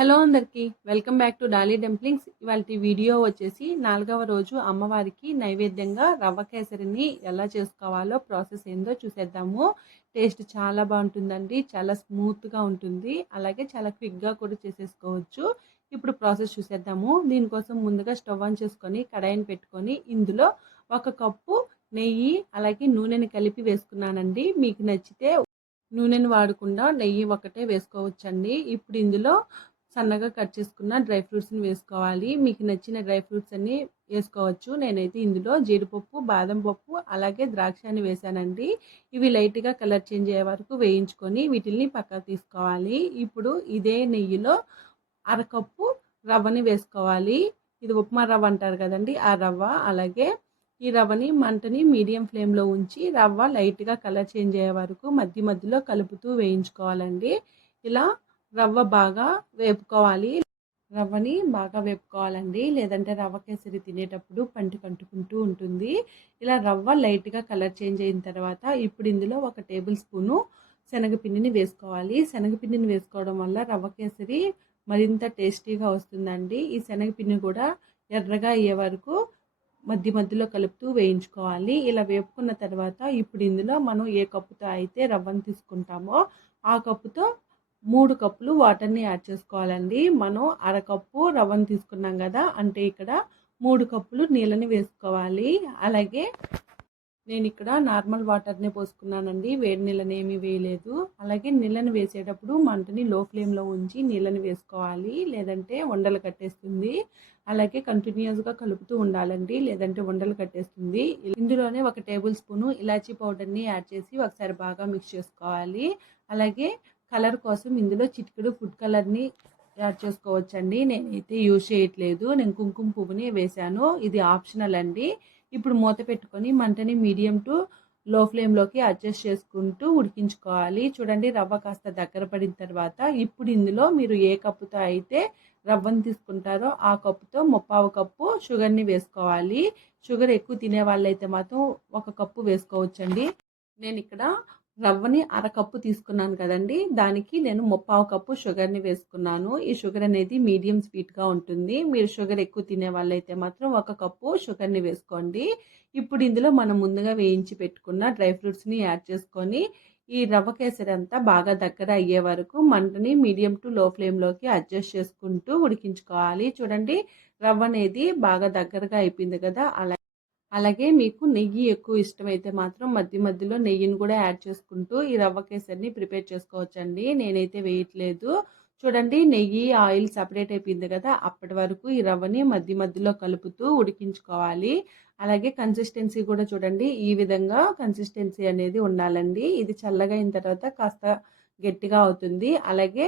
Hello అందరికీ welcome back to Dolly Dumplings. ఇవాళ video వచ్చేసి నాలుగవ రోజు అమ్మవారికి నైవేద్యంగా రవ్వ కేసరిని ఎలా చేసుకోవాలో ప్రాసెస్ ఏందో చూసేద్దాము. టేస్ట్ చాలా బాగుంటుందండి చాలా స్మూత్గా ఉంటుంది. అలాగే చాలా క్విక్గా కూడా చేసేసుకోవచ్చు. ఇప్పుడు ప్రాసెస్ చూసేద్దాము. దీనికోసం ముందుగా స్టవ్ ఆన్ చేసుకొని కడాయిని పెట్టుకొని ఇందులో ఒక కప్పు నెయ్యి అలాగే నూనెని కలిపి వేసుకున్నానండి. మీకు నచ్చితే నూనెని వాడకుండా నెయ్యి ఒకటే వేసుకోవచ్చండి. ఇప్పుడు ఇందులో సన్నగా కట్ చేసుకున్న డ్రై ఫ్రూట్స్ని వేసుకోవాలి. మీకు నచ్చిన డ్రై ఫ్రూట్స్ అన్ని వేసుకోవచ్చు. నేనైతే ఇందులో జీడిపప్పు బాదం పప్పు అలాగే ద్రాక్షని వేసానండి. ఇవి లైట్గా కలర్ చేంజ్ అయ్యే వరకు వేయించుకొని వీటిల్ని పక్కకు తీసుకోవాలి. ఇప్పుడు ఇదే నెయ్యిలో అరకప్పు రవ్వని వేసుకోవాలి. ఇది ఉప్మా రవ్వ అంటారు కదండి ఆ రవ్వ. అలాగే ఈ రవ్వని మంటని మీడియం ఫ్లేమ్లో ఉంచి రవ్వ లైట్గా కలర్ చేంజ్ అయ్యే వరకు మధ్య మధ్యలో కలుపుతూ వేయించుకోవాలండి. ఇలా రవ్వ బాగా వేపుకోవాలి. రవ్వని బాగా వేపుకోవాలండి. లేదంటే రవ్వ కేసరి తినేటప్పుడు పంటి కంటుకుంటూ ఉంటుంది. ఇలా రవ్వ లైట్గా కలర్ చేంజ్ అయిన తర్వాత ఇప్పుడు ఇందులో ఒక టేబుల్ స్పూను శనగపిండిని వేసుకోవాలి. శనగపిండిని వేసుకోవడం వల్ల రవ్వ కేసరి మరింత టేస్టీగా వస్తుందండి. ఈ శనగపిండి కూడా ఎర్రగా అయ్యే వరకు మధ్య మధ్యలో కలుపుతూ వేయించుకోవాలి. ఇలా వేపుకున్న తర్వాత ఇప్పుడు ఇందులో మనం ఏ కప్పుతో అయితే రవ్వను తీసుకుంటామో ఆ కప్పుతో మూడు కప్పులు వాటర్ని యాడ్ చేసుకోవాలండి. మనం అరకప్పు రవ్వను తీసుకున్నాం కదా అంటే ఇక్కడ మూడు కప్పులు నీళ్ళని వేసుకోవాలి. అలాగే నేను ఇక్కడ నార్మల్ వాటర్ని పోసుకున్నానండి వేడి నీళ్ళని ఏమీ వేయలేదు. అలాగే నీళ్ళని వేసేటప్పుడు మంటని లో ఫ్లేమ్లో ఉంచి నీళ్ళని వేసుకోవాలి. లేదంటే వండలు కట్టేస్తుంది. అలాగే కంటిన్యూస్గా కలుపుతూ ఉండాలండి లేదంటే వండలు కట్టేస్తుంది. ఇందులోనే ఒక టేబుల్ స్పూను ఇలాచీ పౌడర్ని యాడ్ చేసి ఒకసారి బాగా మిక్స్ చేసుకోవాలి. అలాగే కలర్ కోసం ఇందులో చిటికెడు ఫుడ్ కలర్ని యాడ్ చేసుకోవచ్చండి. నేనైతే యూజ్ చేయట్లేదు. నేను కుంకుమ పువ్వుని వేశాను. ఇది ఆప్షనల్ అండి. ఇప్పుడు మూత పెట్టుకొని మంటని మీడియం టు లో ఫ్లేమ్లోకి అడ్జస్ట్ చేసుకుంటూ ఉడికించుకోవాలి. చూడండి రవ్వ కాస్త దగ్గర పడిన తర్వాత ఇప్పుడు ఇందులో మీరు ఏ కప్పుతో అయితే రవ్వను తీసుకుంటారో ఆ కప్పుతో ముప్పావు కప్పు షుగర్ని వేసుకోవాలి. షుగర్ ఎక్కువ తినే వాళ్ళైతే మాత్రం ఒక కప్పు వేసుకోవచ్చండి. నేను ఇక్కడ రవ్వని అరకప్పు తీసుకున్నాను కదండి. దానికి నేను ముప్పావు కప్పు షుగర్ని వేసుకున్నాను. ఈ షుగర్ అనేది మీడియం స్వీట్గా ఉంటుంది. మీరు షుగర్ ఎక్కువ తినే వాళ్ళైతే మాత్రం ఒక కప్పు షుగర్ని వేసుకోండి. ఇప్పుడు ఇందులో మనం ముందుగా వేయించి పెట్టుకున్న డ్రై ఫ్రూట్స్ని యాడ్ చేసుకొని ఈ రవ్వ కేసరి అంతా బాగా దగ్గర అయ్యే వరకు మంటని మీడియం టు లో ఫ్లేమ్లోకి అడ్జస్ట్ చేసుకుంటూ ఉడికించుకోవాలి. చూడండి రవ్వ అనేది బాగా దగ్గరగా అయిపోయింది కదా. అలా అలాగే మీకు నెయ్యి ఎక్కువ ఇష్టమైతే మాత్రం మధ్య మధ్యలో నెయ్యిని కూడా యాడ్ చేసుకుంటూ ఈ రవ్వ కేసరిని ప్రిపేర్ చేసుకోవచ్చండి. నేనైతే వేయట్లేదు. చూడండి నెయ్యి ఆయిల్ సపరేట్ అయిపోయింది కదా అప్పటి వరకు ఈ రవ్వని మధ్య మధ్యలో కలుపుతూ ఉడికించుకోవాలి. అలాగే కన్సిస్టెన్సీ కూడా చూడండి ఈ విధంగా కన్సిస్టెన్సీ అనేది ఉండాలండి. ఇది చల్లగా అయిన తర్వాత కాస్త గట్టిగా అవుతుంది. అలాగే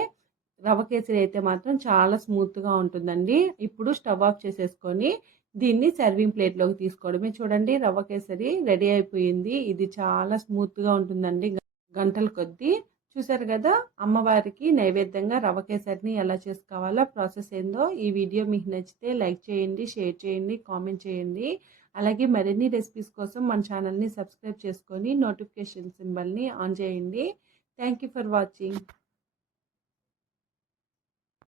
రవ్వ కేసరి అయితే మాత్రం చాలా స్మూత్గా ఉంటుందండి. ఇప్పుడు స్టవ్ ఆఫ్ చేసేసుకొని దీన్ని సర్వింగ్ ప్లేట్లోకి తీసుకోవడమే. చూడండి రవ్వ కేసరి రెడీ అయిపోయింది. ఇది చాలా స్మూత్గా ఉంటుందండి. గంటల కొద్దీ. చూసారు కదా అమ్మవారికి నైవేద్యంగా రవ్వ కేసరిని ఎలా చేసుకోవాలో ప్రాసెస్ ఏందో ఈ వీడియో మీకు నచ్చితే లైక్ చేయండి షేర్ చేయండి కామెంట్ చేయండి. అలాగే మరిన్ని రెసిపీస్ కోసం మన ఛానల్ని సబ్స్క్రైబ్ చేసుకొని నోటిఫికేషన్ సింబల్ని ఆన్ చేయండి. Thank for watching